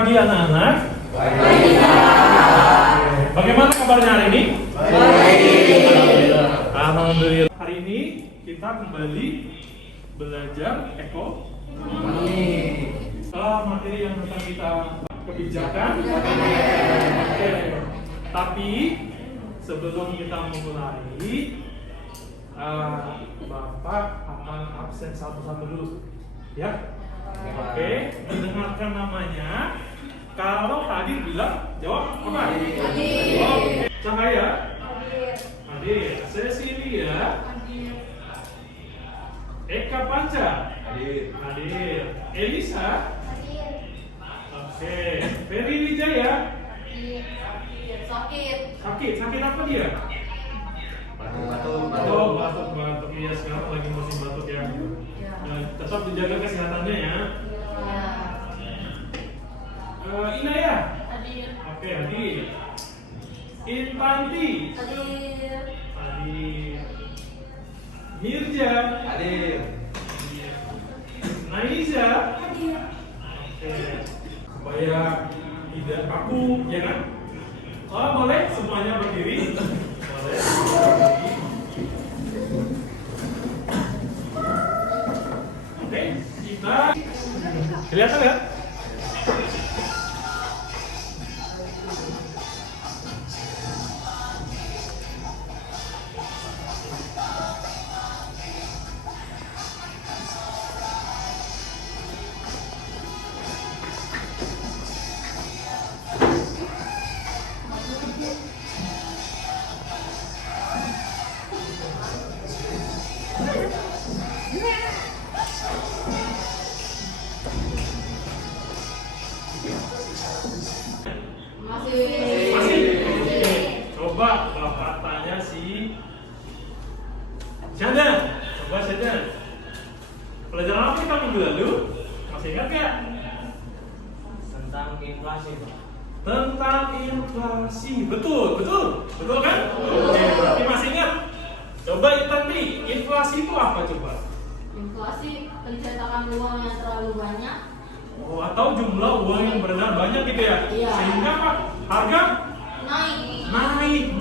pagi anak-anak. Bagaimana kabarnya hari ini? Baik. Alhamdulillah. Hari ini kita kembali belajar ekonomi. Materi yang tentang kita kebijakan. Oke. Tapi sebelum kita memulai, Bapak akan absen satu-satu dulu, ya. Oke, mendengarkan namanya. Kalau hadir bilang jawab apa? Hadir. Oke. Cahaya? Hadir. Hadir. Cecilia? Hadir. Eka Panca? Hadir. Hadir. Elisa? Hadir. Oke. Ferry Wijaya? Hadir. Sakit. Sakit? Sakit apa dia? Batuk. Iya, sekarang lagi musim batuk ya. Tetap dijaga kesehatannya ya. Inaya? Hadir. Oke, hadir. Intanti? Hadir. Hadir. Mirja? Hadir. Naiza? Hadir. Oke. Supaya tidak kaku, ya kan? Oh, boleh semuanya berdiri? Boleh. Oke, kita kelihatan ya? Coba Bapak tanya si Syahdan. Coba Syahdan, pelajaran apa kita minggu lalu? Masih ingat gak? Tentang inflasi, Pak. Tentang inflasi. Betul kan? Oke, berarti masih ingat. Coba Intanti, inflasi itu apa coba? Inflasi pencetakan uang yang terlalu banyak. Oh, atau jumlah uang yang beredar banyak gitu ya? Iya. Sehingga apa? Harga naik.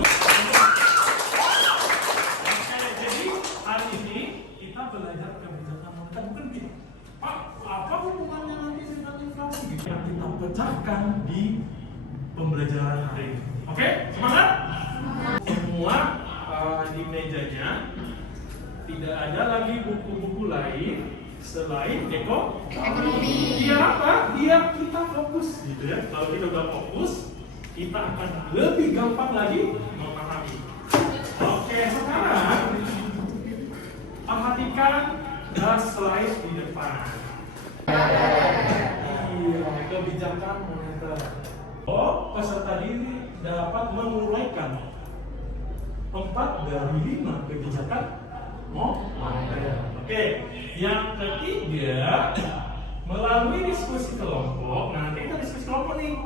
Jadi hari ini kita belajar kebijakan moneter, bukan gitu. Pak, apa hubungannya nanti dengan inflasi? Yang kita pecahkan di pembelajaran hari ini. Oke, semangat? Semua di mejanya tidak ada lagi buku-buku lain selain ekonomi. Dia apa? Dia kita fokus gitu ya. Kalau kita udah fokus, kita akan lebih gampang lagi memahami. Oke, sekarang perhatikan slide di depan. Iya, kebijakan moneter. Peserta didik dapat menguraikan 4 dari 5 kebijakan moneter. Oke, yang ketiga, melalui diskusi kelompok. Nah, nanti kita diskusi kelompok nih.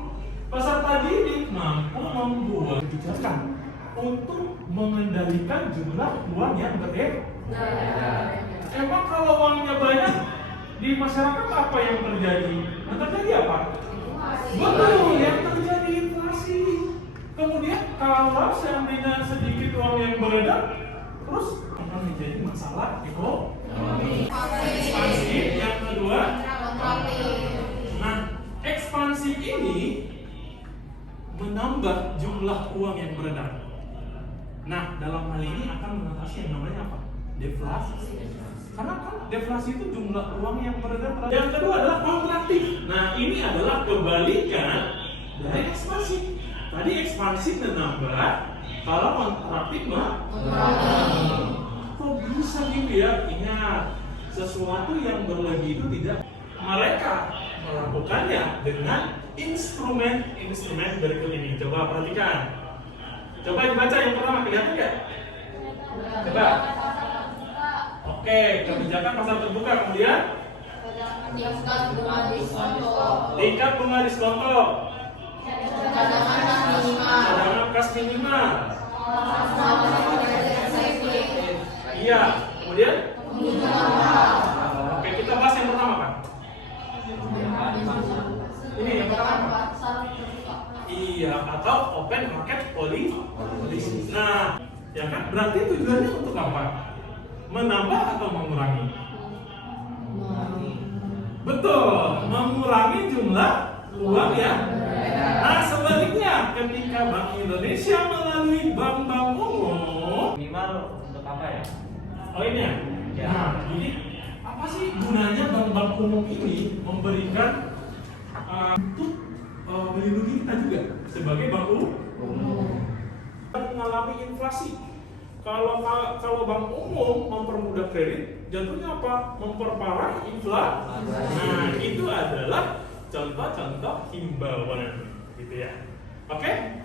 Peserta didik mampu membuat kebijakan untuk mengendalikan jumlah uang yang beredar. Emang kalau uangnya banyak di masyarakat apa yang terjadi? Yang terjadi apa? Betul, yang terjadi inflasi. Kemudian kalau seandainya sedikit uang yang beredar, terus akan menjadi masalah ekonomi. Ekspansi. Yang kedua, nah, ekspansi ini menambah jumlah uang yang beredar. Nah, dalam hal ini akan mengatasi yang namanya apa? Deflasi. Karena kan deflasi itu jumlah uang yang beredar. Yang kedua adalah kontraktif. Nah, ini adalah kebalikan dari ekspansi. Tadi ekspansi menambah, kalau kontraktif kok bisa gitu ya? Ingat, sesuatu yang berlebih itu tidak. Mereka melakukannya dengan instrumen berikut ini. Coba perhatikan. Coba dibaca yang pertama, kelihatan nggak? Coba. Oke, kebijakan pasar terbuka. Kemudian tingkat bunga diskonto. Cadangan kas minimal. Iya. Kemudian? Oke, kita bahas yang pertama, Pak. Ini yang pertama. atau open market policy. Nah, ya kan berarti tujuannya untuk apa? Menambah atau mengurangi? Betul, mengurangi jumlah uang ya. Nah, sebaliknya ketika Bank Indonesia melalui bank-bank umum, Minimal untuk apa ya? oh ini ya. Ya. Nah, jadi apa sih gunanya bank-bank umum ini memberikan untuk melindungi kita juga sebagai bank umum mengalami inflasi. Kalau bank umum mempermudah kredit, jatuhnya apa? Memperparah inflasi. Nah, itu adalah contoh-contoh himbauan, gitu ya. Oke?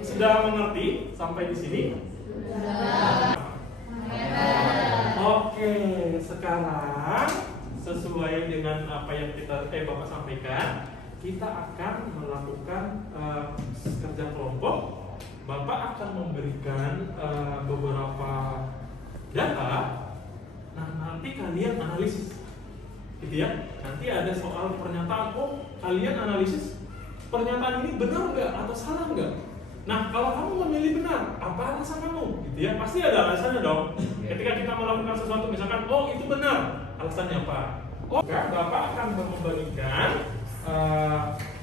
Sudah mengerti sampai di sini? Oke, sekarang sesuai dengan apa yang Bapak sampaikan, kita akan melakukan kerja kelompok. Bapak akan memberikan beberapa data. Nah, nanti kalian analisis, gitu ya. Nanti ada soal pernyataan, kalian analisis pernyataan ini benar nggak atau salah nggak. Nah, kalau kamu memilih benar, apa alasan kamu? Gitu ya, pasti ada alasannya dong. Ketika kita melakukan sesuatu, misalkan, itu benar, alasannya apa? Bapak akan membagikan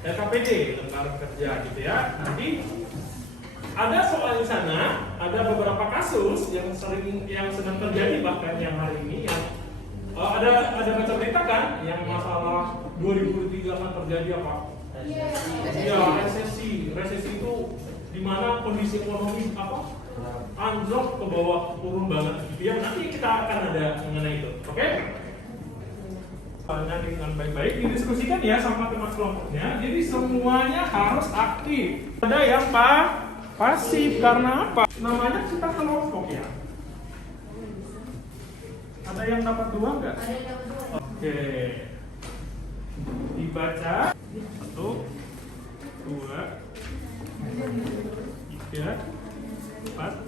LKPD, lembaga kerja, gitu ya. Nanti ada soal di sana, ada beberapa kasus yang sedang terjadi bahkan yang hari ini yang ada baca berita kan yang masalah 2023 akan terjadi apa? Ya, resesi itu di mana kondisi ekonomi apa? Anjlok ke bawah, turun banget gitu ya. Nanti kita akan ada mengenai itu. Oke? Nanti dengan baik-baik didiskusikan ya sama teman kelompoknya. Jadi semuanya harus aktif. Ada yang pasif karena apa? Namanya kita kelompok ya. Ada yang dapat 2 enggak? Ada yang dapat 2. Oke. Dibaca 1, 2, 3, 4,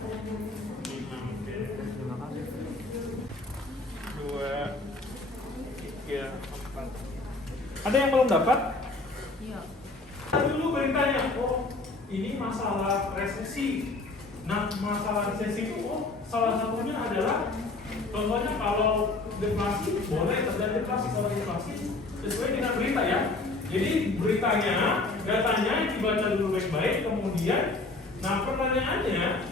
5. Oke. 2, 3, 4. Ada yang belum dapat? Iya. Dulu beritanya, ini masalah resesi. Nah, masalah resesi itu salah satunya adalah contohnya kalau deflasi boleh terjadi deflasi, kalau inflasi sesuai dengan berita ya. Jadi beritanya, datanya dibaca dulu baik-baik, kemudian pertanyaannya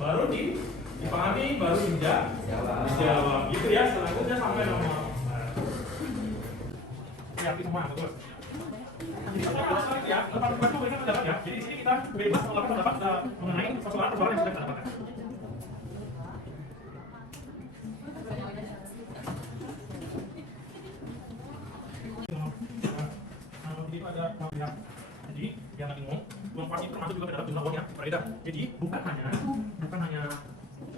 baru dipahami, baru dijawab. Gitu ya, selanjutnya sampai nomor. Ya, itu semua betul. Jadi ya, tempat itu mereka mendapat ya. Jadi di sini kita bebas melakukan pendapat mengenai persoalan yang sudah kita dapatkan. Jadi ada ya. Jadi yang bingung, uang pas itu termasuk juga ke dalam jumlah uang yang beredar. Jadi bukan hanya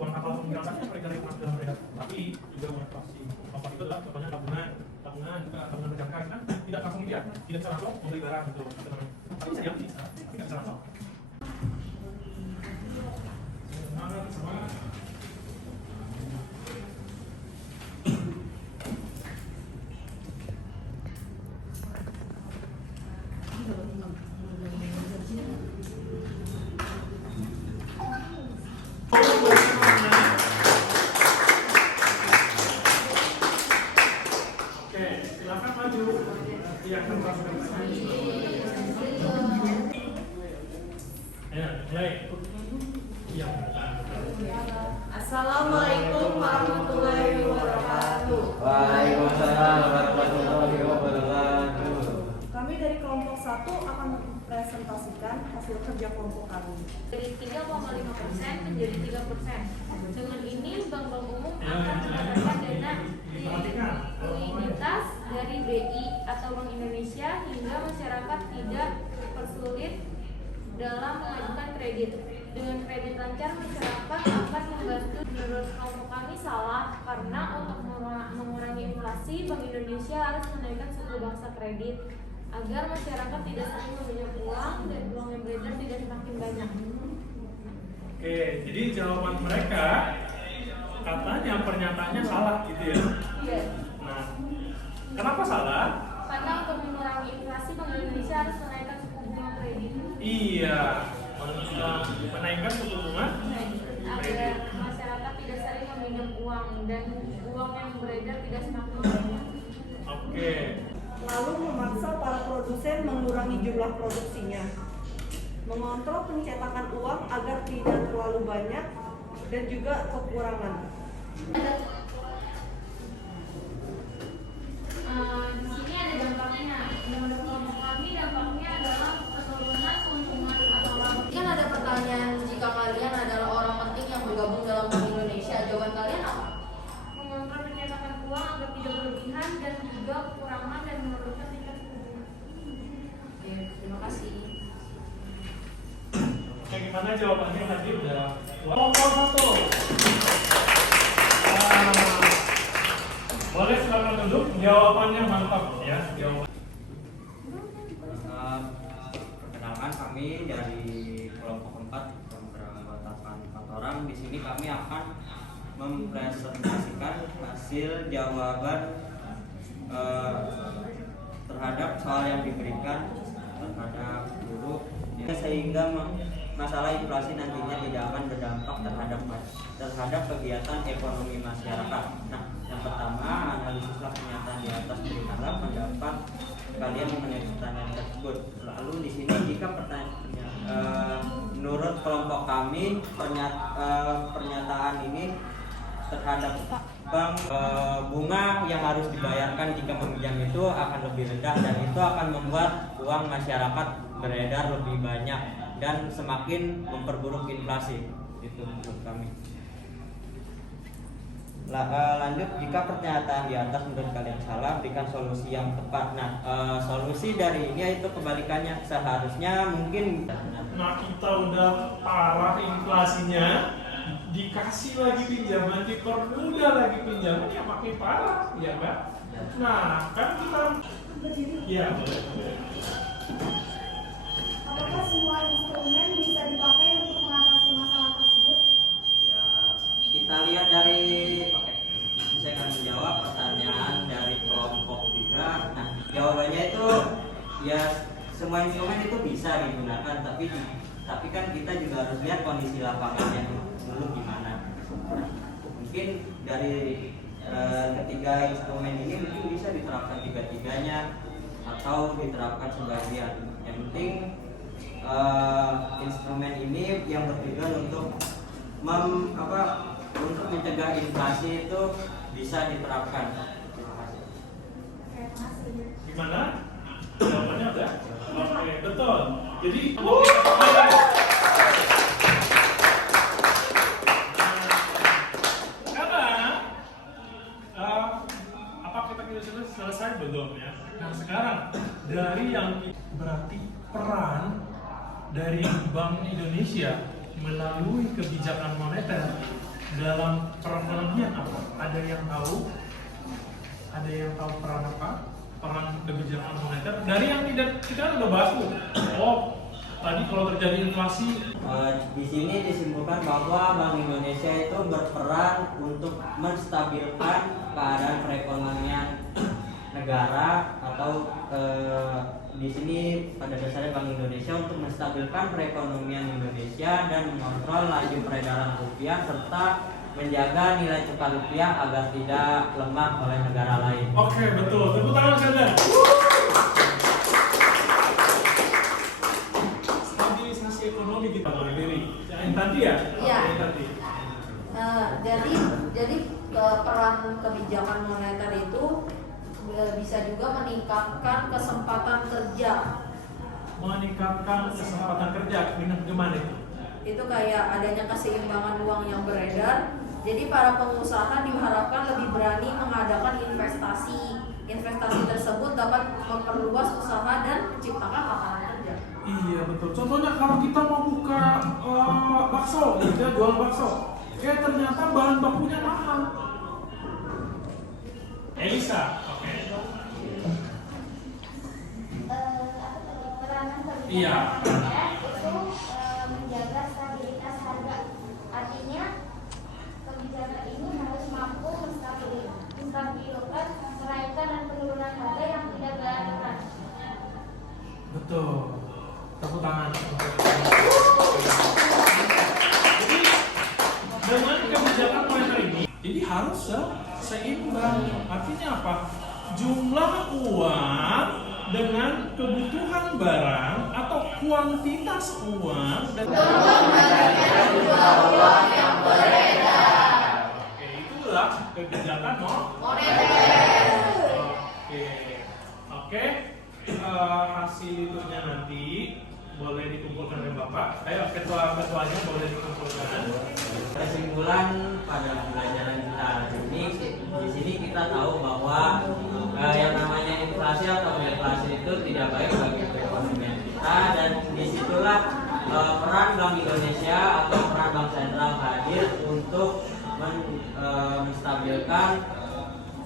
uang kapal pengiriman saja yang beredar dalam beredar, tapi juga uang pasti. Uang pas itu adalah contohnya tabungan berjangka kan tidak langsung dia, tidak bisa langsung membeli barang gitu. Tapi bisa diambil, tapi nggak bisa langsung. Semangat. Silakan maju. Iya, kertas. Ya, mulai. Iya. Assalamualaikum warahmatullahi wabarakatuh. Waalaikumsalam warahmatullahi wabarakatuh. Kami dari kelompok 1 akan mempresentasikan hasil kerja kelompok kami. Dari 3,5% menjadi 3%. Dengan ini bank-bank umum akan mendapatkan dana likuiditas dari BI atau Bank Indonesia hingga masyarakat tidak dipersulit dalam mengajukan kredit. Dengan kredit lancar, masyarakat akan membantu. Menurut kelompok kami salah, karena untuk mengurangi inflasi, Bank Indonesia harus menaikkan suku bangsa kredit agar masyarakat tidak sering meminjam uang dan uang yang beredar tidak semakin banyak. Oke, jadi jawaban mereka katanya pernyataannya salah gitu ya. Iya. Nah, kenapa salah? Karena untuk mengurangi inflasi, Bank Indonesia harus menaikkan suku bunga kredit. Iya, menaikkan suku bunga agar masyarakat tidak sering meminjam uang dan uang yang beredar tidak semakin banyak. Oke. Lalu memaksa para produsen mengurangi jumlah produksinya. Mengontrol pencetakan uang agar tidak terlalu banyak dan juga kekurangan. Di sini ada dampaknya. Menurut kelompok kami dampaknya adalah penurunan keuntungan atau laba. Kan ada pertanyaan, jika kalian adalah orang penting yang bergabung dalam Bank Indonesia, jawaban kalian apa? Mengontrol pencetakan uang agar tidak berlebihan dan juga kekurangan dan menurunkan tingkat suku bunga. Oke, terima kasih. Oke, gimana jawabannya tadi udah? Kelompok 1. Boleh silakan duduk. Jawabannya mantap ya. Jawaban. Perkenalkan, kami dari kelompok 4 yang beranggotakan 4 orang. Di sini kami akan mempresentasikan hasil jawaban terhadap soal yang diberikan terhadap guru, sehingga masalah inflasi nantinya tidak akan berdampak terhadap kegiatan ekonomi masyarakat. Nah, yang pertama, analisislah pernyataan di atas, berikanlah pendapat kalian mengenai pertanyaan tersebut. Lalu di sini jika menurut kelompok kami pernyataan ini terhadap bank, bunga yang harus dibayarkan jika meminjam itu akan lebih rendah dan itu akan membuat uang masyarakat beredar lebih banyak dan semakin memperburuk inflasi. Itu menurut kami. Lanjut, jika pernyataan di atas menurut kalian salah, berikan solusi yang tepat. Nah, solusi dari ini itu kebalikannya. Seharusnya mungkin Nah, kita udah parah inflasinya, dikasih lagi pinjaman, dipermudah lagi pinjaman, ya makin parah, ya kan? Nah, kan kita, ya boleh. Apakah semua instrumen bisa dipakai untuk mengatasi masalah tersebut? ya kita lihat dari saya akan menjawab pertanyaan dari kelompok 3. Nah, jawabannya itu ya semua instrumen itu bisa digunakan, tapi kan kita juga harus lihat kondisi lapangannya dulu gimana. Mungkin dari ketiga instrumen ini mungkin bisa diterapkan tiga-tiganya atau diterapkan sebagian. Yang penting instrumen ini yang bertujuan untuk untuk mencegah inflasi itu bisa diterapkan. Terima kasih. Gimana? Jawabannya udah? Oke, betul. Jadi, sekarang apa kita sudah selesai belum ya? Nah, sekarang dari yang berarti peran dari Bank Indonesia melalui kebijakan moneter dalam perekonomian apa? Ada yang tahu? Ada yang tahu peran apa? Peran kebijakan moneter dari yang tidak, kita udah bahas tuh. Oh, tadi kalau terjadi inflasi, Di sini disimpulkan bahwa Bank Indonesia itu berperan untuk menstabilkan keadaan perekonomian negara atau di sini pada dasarnya Bank Indonesia untuk menstabilkan perekonomian Indonesia dan mengontrol laju peredaran rupiah serta menjaga nilai tukar rupiah agar tidak lemah oleh negara lain. oke, betul. Tepuk tangan saja. Stabilisasi ekonomi kita berdiri. Yang tadi ya? Iya. Oke, tadi. Jadi peran kebijakan moneter itu bisa juga meningkatkan kesempatan kerja. Meningkatkan kesempatan kerja dengan gimana itu? Itu kayak adanya keseimbangan uang yang beredar. Jadi para pengusaha diharapkan lebih berani mengadakan investasi. Investasi tersebut dapat memperluas usaha dan menciptakan lapangan kerja. Iya betul. Contohnya kalau kita mau buka bakso, kita jual bakso, ternyata bahan bakunya mahal. Elisa, oke. Peranan Iya. kebijakan itu menjaga stabilitas harga. Artinya kebijakan ini harus mampu menstabilkan kenaikan dan penurunan harga yang tidak beraturan. Betul. Tepuk tangan. harus seimbang. Artinya apa? Jumlah uang dengan kebutuhan barang atau kuantitas uang dan Oke, itulah kebijakan moneter. Oke. Hasil itunya nanti boleh dikumpulkan oleh Bapak. Ayo ketuanya boleh dikumpulkan. Kesimpulan pada pembelajaran kita hari ini, di sini kita tahu bahwa yang namanya inflasi atau deflasi itu tidak baik bagi perekonomian kita, dan disitulah peran Bank Indonesia atau peran Bank Sentral hadir untuk menstabilkan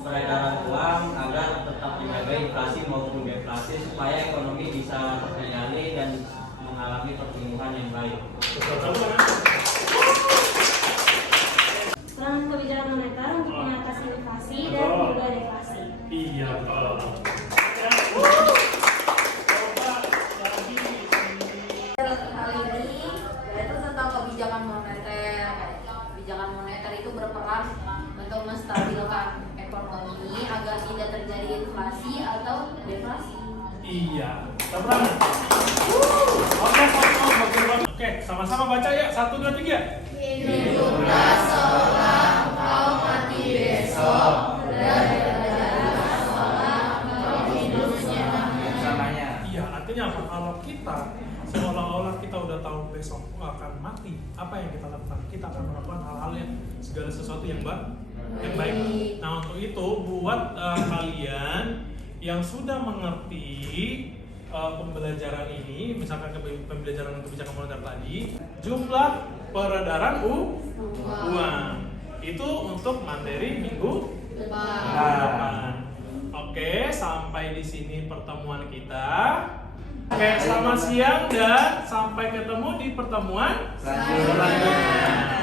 peredaran uang agar tetap dijaga inflasi maupun deflasi supaya ekonomi bisa terkendali dan mengalami pertumbuhan yang baik. Peran kebijakan moneter untuk mengatasi inflasi dan juga deflasi. Iya, betul. Hari ini yaitu tentang kebijakan moneter. Kebijakan moneter itu berperan untuk menstabilkan ekonomi agar tidak terjadi inflasi atau deflasi. Iya, terang. Oke, sama-sama baca ya. 1, 2, 3. Hiduplah seorang kau mati besok dan belajarlah seorang kau hidup selamanya. Iya, artinya apa? Kalau kita seolah-olah kita udah tahu besok akan mati, apa yang kita lakukan? Kita akan melakukan hal-hal yang segala sesuatu yang baik. Nah, untuk itu buat kalian yang sudah mengerti pembelajaran ini, misalkan pembelajaran kebijakan moneter tadi, jumlah peredaran uang itu untuk materi minggu depan. Oke, sampai di sini pertemuan kita. Oke, selamat siang dan sampai ketemu di pertemuan selanjutnya.